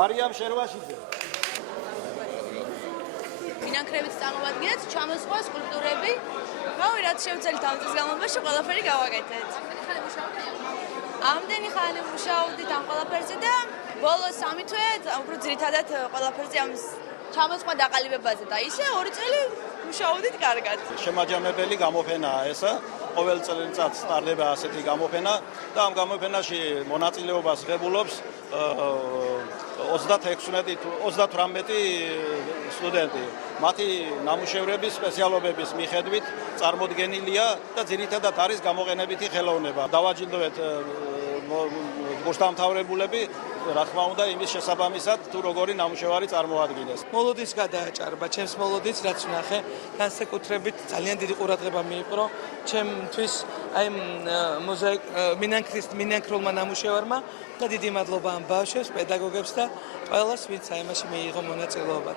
მარიამ შერვაშიძე. მინანქრებით წარმოადგენთ ჩამოსხვა სკულპტურები. რაც შევცელით ამ წლის განმავლობაში ყველაფერი გავაკეთეთ. ამდენი ხანი მუშაობდით ამ ყველაფერზე და ბოლოს 3 თვე უფრო ძირითადად ყველაფერზე ამ ჩამოსხვა დაყალიბებაზე და ისე 2 წელი მუშაობდით კარგად. შემაჯამებელი გამოფენაა ესა. ყოველ წელიწად სტარდება ასეთი გამოფენა და ამ გამოფენაში მონაწილეობას ღებულობს 38 სტუდენტი. მათი ნამუშევრების სპეციალობების მიხედვით წარმოდგენილია და ძირითადად არის გამოყენებითი ხელოვნება. დავაჯილდოვეთ გუშტამთავრებულები, რა თქმა უნდა, იმის შესაბამისად, თუ როგორი ნამუშევარი წარმოადგინეს. მოლოდის გადააჭარბა, ჩემს მოლოდის რაც ვნახე, განსაკუთრებით ძალიან დიდი ყურადღება მიიპყრო ჩემთვის აი მინანქროლმა ნამუშევარმა და დიდი მადლობა ამ ბავშვებს, პედაგოგებს და ყველას, ვინც აი მასში მიიღო მონაწილეობა.